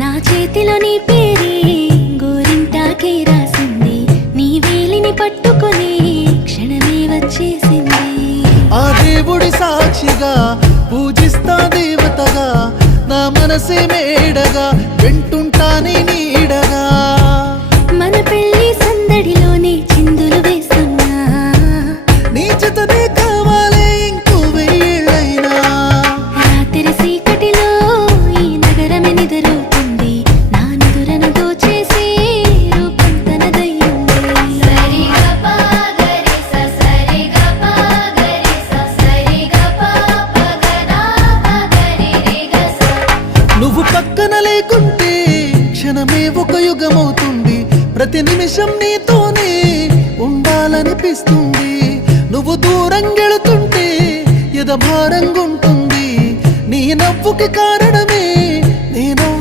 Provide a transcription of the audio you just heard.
నా చేతిలో నీ పేరే గోరింటాకే రాసింది, నీ వేలిని పట్టుకొని క్షణమే వచ్చేసింది. ఆ దేవుడి సాక్షిగా పూజిస్తా దేవతగా, నా మనసే మేడగా వింటుంటానే నీడగా. మన పెళ్లి సందడిలోనే చిందులు వేస్తున్నా, నీ జతనే కావాలే ఇంకో వెయ్యేళ్ళైనా. రాత్రి చీకటిలో ఈ నగరమే నిద్రవుతుంది, నా నిదురను దోచేసి రూపం తనదయ్యింది. నువ్వు పక్కన లేకుంటే క్షణమే ఒక యుగమవుతుంది, ప్రతి నిమిషం నీతోనే ఉండాలనిపిస్తుంది. నువ్వు దూరం గెళుతుంటే ఎద భారంగుంటుంది, నీ నవ్వుకి కారణం